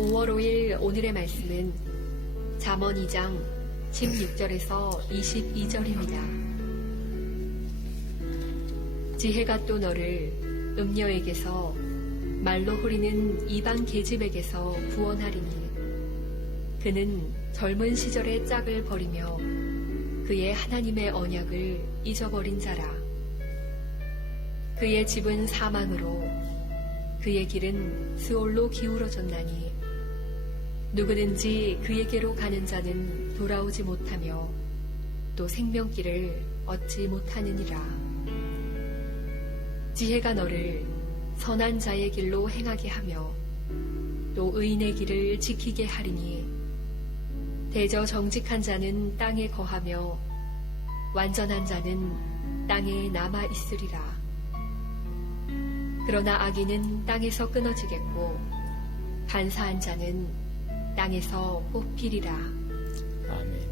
5월 5일 오늘의 말씀은 잠언 2장 16절에서 22절입니다. 지혜가 또 너를 음녀에게서 말로 후리는 이방 계집에게서 구원하리니 그는 젊은 시절의 짝을 버리며 그의 하나님의 언약을 잊어버린 자라. 그의 집은 사망으로 그의 길은 스올로 기울어졌나니 누구든지 그에게로 가는 자는 돌아오지 못하며 또 생명길을 얻지 못하느니라. 지혜가 너를 선한 자의 길로 행하게 하며 또 의인의 길을 지키게 하리니 대저 정직한 자는 땅에 거하며 완전한 자는 땅에 남아 있으리라. 그러나 악인은 땅에서 끊어지겠고 간사한 자는 땅에서 뽑히리라. 아멘.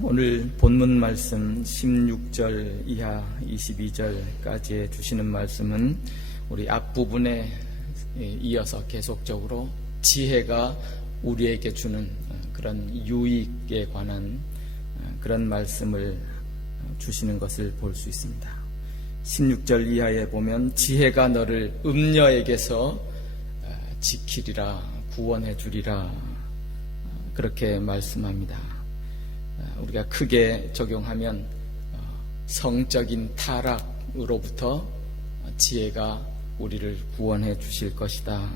오늘 본문 말씀 16절 이하 22절까지 주시는 말씀은 우리 앞부분에 이어서 계속적으로 지혜가 우리에게 주는 그런 유익에 관한 그런 말씀을 주시는 것을 볼 수 있습니다. 16절 이하에 보면 지혜가 너를 음녀에게서 지키리라, 구원해 주리라, 그렇게 말씀합니다. 우리가 크게 적용하면 성적인 타락으로부터 지혜가 우리를 구원해 주실 것이다,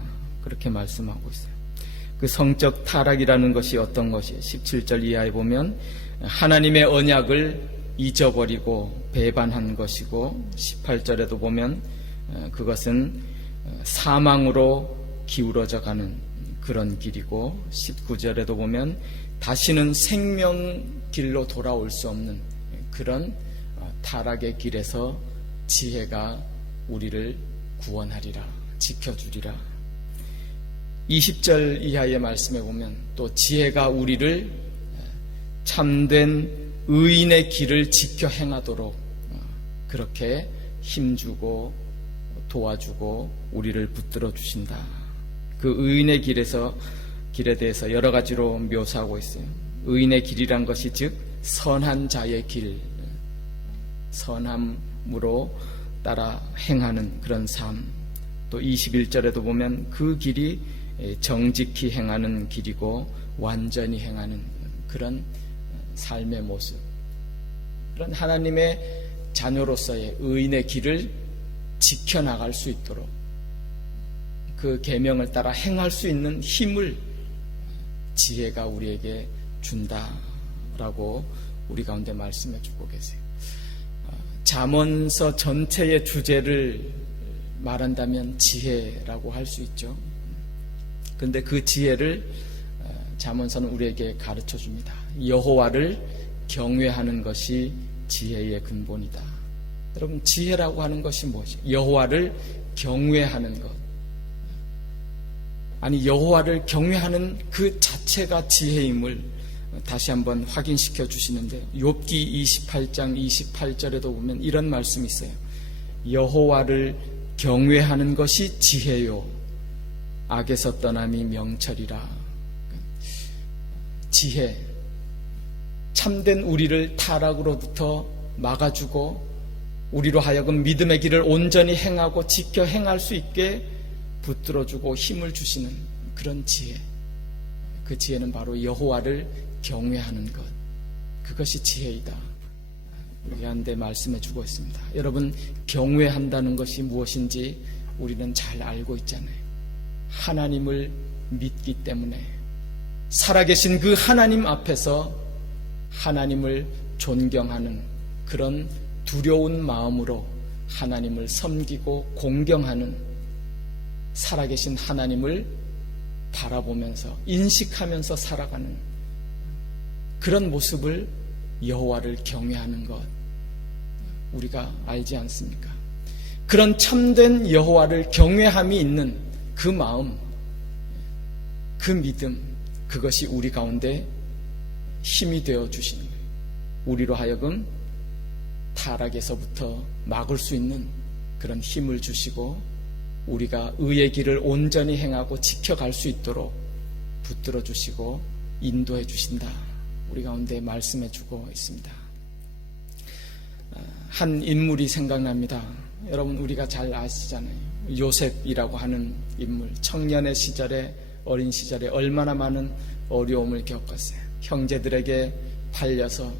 그렇게 말씀하고 있어요. 그 성적 타락이라는 것이 어떤 것이에요? 17절 이하에 보면 하나님의 언약을 잊어버리고 배반한 것이고, 18절에도 보면 그것은 사망으로 기울어져 가는 그런 길이고, 19절에도 보면 다시는 생명길로 돌아올 수 없는 그런 타락의 길에서 지혜가 우리를 구원하리라, 지켜주리라. 20절 이하의 말씀에 보면 또 지혜가 우리를 참된 의인의 길을 지켜 행하도록 그렇게 힘주고 도와주고 우리를 붙들어 주신다. 그 의인의 길에 대해서 여러 가지로 묘사하고 있어요. 의인의 길이란 것이 즉 선한 자의 길, 선함으로 따라 행하는 그런 삶. 또 21절에도 보면 그 길이 정직히 행하는 길이고 완전히 행하는 그런 삶의 모습, 그런 하나님의 자녀로서의 의인의 길을 지켜나갈 수 있도록 그 계명을 따라 행할 수 있는 힘을 지혜가 우리에게 준다라고 우리 가운데 말씀해 주고 계세요. 잠언서 전체의 주제를 말한다면 지혜라고 할 수 있죠. 그런데 그 지혜를 잠언서는 우리에게 가르쳐 줍니다. 여호와를 경외하는 것이 지혜의 근본이다. 여러분, 지혜라고 하는 것이 무엇이죠? 여호와를 경외하는 것. 아니, 여호와를 경외하는 그 자체가 지혜임을 다시 한번 확인시켜 주시는데, 욥기 28장 28절에도 보면 이런 말씀이 있어요. 여호와를 경외하는 것이 지혜요, 악에서 떠남이 명철이라. 지혜, 참된 우리를 타락으로부터 막아주고 우리로 하여금 믿음의 길을 온전히 행하고 지켜 행할 수 있게 붙들어주고 힘을 주시는 그런 지혜. 그 지혜는 바로 여호와를 경외하는 것, 그것이 지혜이다, 우리한테 말씀해 주고 있습니다. 여러분, 경외한다는 것이 무엇인지 우리는 잘 알고 있잖아요. 하나님을 믿기 때문에 살아계신 그 하나님 앞에서 하나님을 존경하는 그런 두려운 마음으로 하나님을 섬기고 공경하는, 살아계신 하나님을 바라보면서 인식하면서 살아가는 그런 모습을 여호와를 경외하는 것, 우리가 알지 않습니까? 그런 참된 여호와를 경외함이 있는 그 마음, 그 믿음, 그것이 우리 가운데 힘이 되어 주시는 거예요. 우리로 하여금 타락에서부터 막을 수 있는 그런 힘을 주시고 우리가 의의 길을 온전히 행하고 지켜갈 수 있도록 붙들어 주시고 인도해 주신다. 우리 가운데 말씀해 주고 있습니다. 한 인물이 생각납니다. 여러분 우리가 잘 아시잖아요. 요셉이라고 하는 인물. 청년의 시절에, 어린 시절에 얼마나 많은 어려움을 겪었어요. 형제들에게 팔려서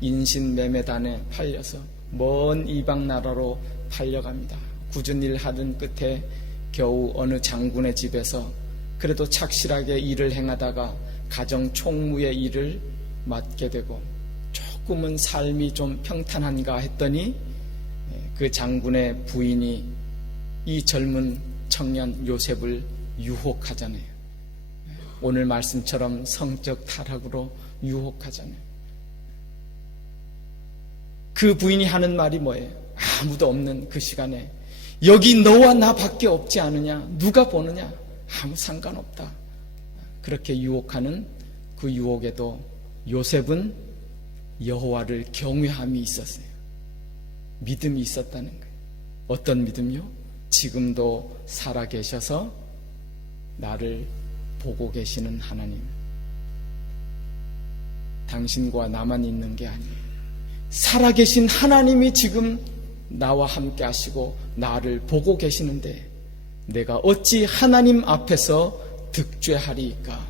인신매매단에 팔려서 먼 이방 나라로 팔려갑니다. 굳은 일 하던 끝에 겨우 어느 장군의 집에서 그래도 착실하게 일을 행하다가 가정 총무의 일을 맡게 되고 조금은 삶이 좀 평탄한가 했더니 그 장군의 부인이 이 젊은 청년 요셉을 유혹하잖아요. 오늘 말씀처럼 성적 타락으로 유혹하잖아요. 그 부인이 하는 말이 뭐예요? 아무도 없는 그 시간에 여기 너와 나밖에 없지 않느냐? 누가 보느냐? 아무 상관없다. 그렇게 유혹하는 그 유혹에도 요셉은 여호와를 경외함이 있었어요. 믿음이 있었다는 거예요. 어떤 믿음요? 지금도 살아계셔서 나를 보고 계시는 하나님. 당신과 나만 있는 게 아니에요. 살아계신 하나님이 지금 나와 함께 하시고 나를 보고 계시는데 내가 어찌 하나님 앞에서 득죄하리이까?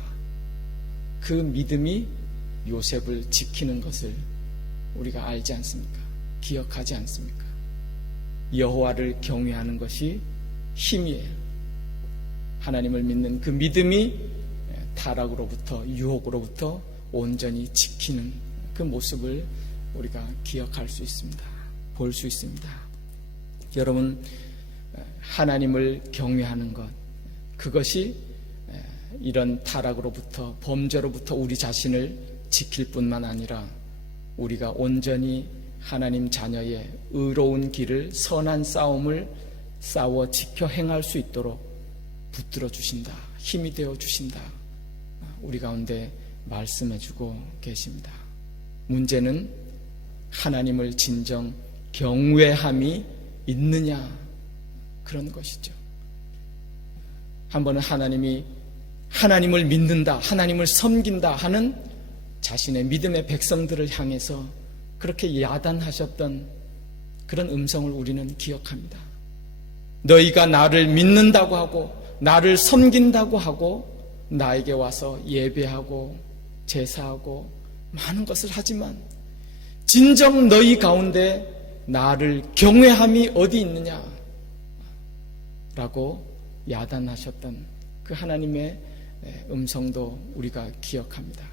그 믿음이 요셉을 지키는 것을 우리가 알지 않습니까? 기억하지 않습니까? 여호와를 경외하는 것이 힘이에요. 하나님을 믿는 그 믿음이 타락으로부터, 유혹으로부터 온전히 지키는 그 모습을 우리가 기억할 수 있습니다. 볼 수 있습니다. 여러분, 하나님을 경외하는 것, 그것이 이런 타락으로부터, 범죄로부터 우리 자신을 지킬 뿐만 아니라 우리가 온전히 하나님 자녀의 의로운 길을, 선한 싸움을 싸워 지켜 행할 수 있도록 붙들어 주신다. 힘이 되어 주신다. 우리 가운데 말씀해 주고 계십니다. 문제는 하나님을 진정 경외함이 있느냐, 그런 것이죠. 한 번은 하나님을 믿는다, 하나님을 섬긴다 하는 자신의 믿음의 백성들을 향해서 그렇게 야단하셨던 그런 음성을 우리는 기억합니다. 너희가 나를 믿는다고 하고 나를 섬긴다고 하고 나에게 와서 예배하고 제사하고 많은 것을 하지만 진정 너희 가운데 나를 경외함이 어디 있느냐 라고 야단하셨던 그 하나님의 음성도 우리가 기억합니다.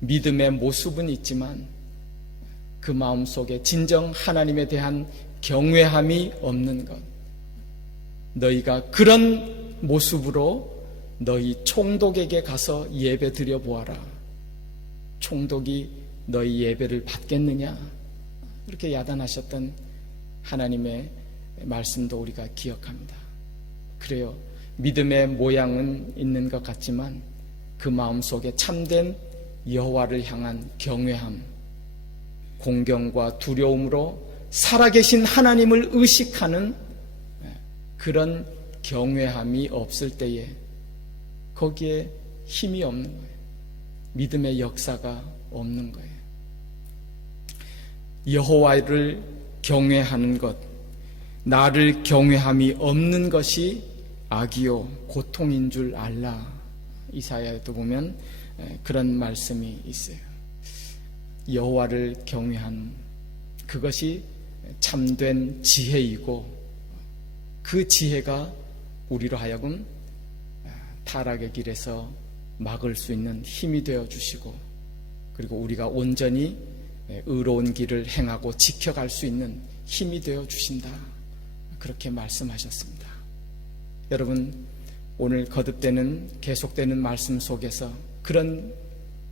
믿음의 모습은 있지만 그 마음속에 진정 하나님에 대한 경외함이 없는 것, 너희가 그런 모습으로 너희 총독에게 가서 예배 드려 보아라. 총독이 너희 예배를 받겠느냐? 그렇게 야단하셨던 하나님의 말씀도 우리가 기억합니다. 그래요. 믿음의 모양은 있는 것 같지만 그 마음속에 참된 여호와를 향한 경외함, 공경과 두려움으로 살아계신 하나님을 의식하는 그런 경외함이 없을 때에 거기에 힘이 없는 거예요. 믿음의 역사가 없는 거예요. 여호와를 경외하는 것, 나를 경외함이 없는 것이 악이요 고통인 줄 알라. 이사야에도 보면 그런 말씀이 있어요. 여호와를 경외하는 그것이 참된 지혜이고 그 지혜가 우리로 하여금 타락의 길에서 막을 수 있는 힘이 되어 주시고 그리고 우리가 온전히 의로운 길을 행하고 지켜갈 수 있는 힘이 되어 주신다. 그렇게 말씀하셨습니다. 여러분, 오늘 거듭되는 계속되는 말씀 속에서 그런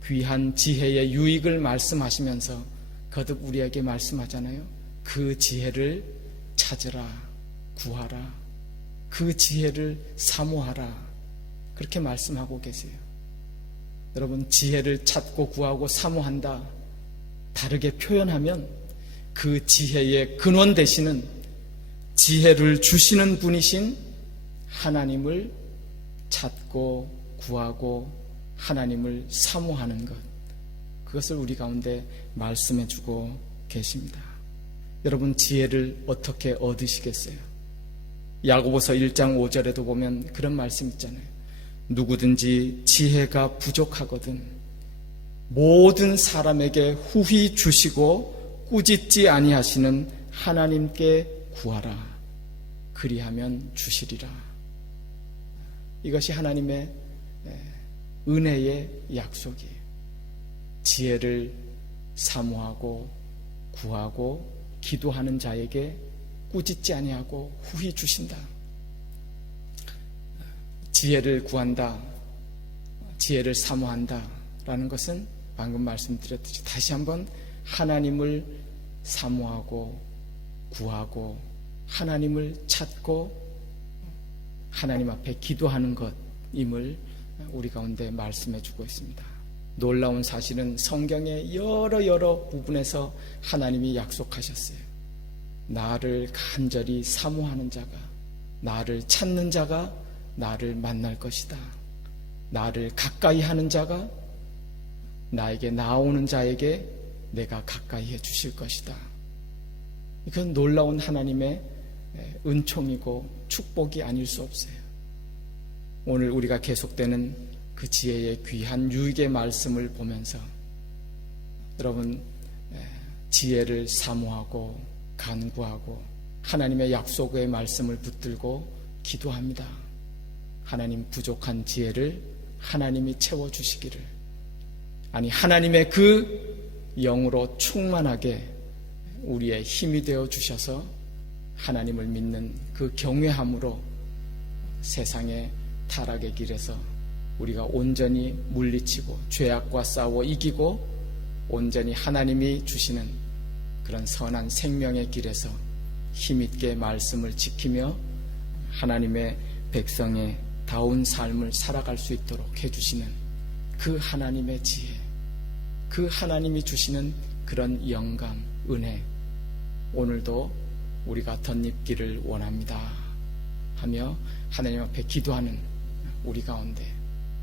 귀한 지혜의 유익을 말씀하시면서 거듭 우리에게 말씀하잖아요. 그 지혜를 찾으라, 구하라. 그 지혜를 사모하라. 그렇게 말씀하고 계세요. 여러분, 지혜를 찾고 구하고 사모한다. 다르게 표현하면 그 지혜의 근원 되시는 지혜를 주시는 분이신 하나님을 찾고 구하고 하나님을 사모하는 것, 그것을 우리 가운데 말씀해 주고 계십니다. 여러분, 지혜를 어떻게 얻으시겠어요? 야고보서 1장 5절에도 보면 그런 말씀 있잖아요. 누구든지 지혜가 부족하거든 모든 사람에게 후히 주시고 꾸짖지 아니하시는 하나님께 구하라. 그리하면 주시리라. 이것이 하나님의 은혜의 약속이에요. 지혜를 사모하고 구하고 기도하는 자에게 꾸짖지 아니하고 후히 주신다. 지혜를 구한다, 지혜를 사모한다 라는 것은 방금 말씀드렸듯이 다시 한번 하나님을 사모하고 구하고 하나님을 찾고 하나님 앞에 기도하는 것임을 우리 가운데 말씀해 주고 있습니다. 놀라운 사실은 성경의 여러 부분에서 하나님이 약속하셨어요. 나를 간절히 사모하는 자가, 나를 찾는 자가 나를 만날 것이다. 나를 가까이 하는 자가 나에게 나오는 자에게 내가 가까이 해 주실 것이다. 이건 놀라운 하나님의 은총이고 축복이 아닐 수 없어요. 오늘 우리가 계속되는 그 지혜의 귀한 유익의 말씀을 보면서 여러분, 지혜를 사모하고 간구하고 하나님의 약속의 말씀을 붙들고 기도합니다. 하나님, 부족한 지혜를 하나님이 채워주시기를, 아니 하나님의 그 영으로 충만하게 우리의 힘이 되어 주셔서 하나님을 믿는 그 경외함으로 세상의 타락의 길에서 우리가 온전히 물리치고 죄악과 싸워 이기고 온전히 하나님이 주시는 그런 선한 생명의 길에서 힘있게 말씀을 지키며 하나님의 백성의 다운 삶을 살아갈 수 있도록 해주시는 그 하나님의 지혜, 그 하나님이 주시는 그런 영감, 은혜, 오늘도 우리가 덧입기를 원합니다 하며 하나님 앞에 기도하는 우리 가운데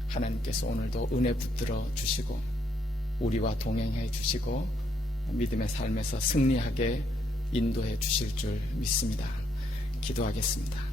하나님께서 오늘도 은혜 붙들어 주시고 우리와 동행해 주시고 믿음의 삶에서 승리하게 인도해 주실 줄 믿습니다. 기도하겠습니다.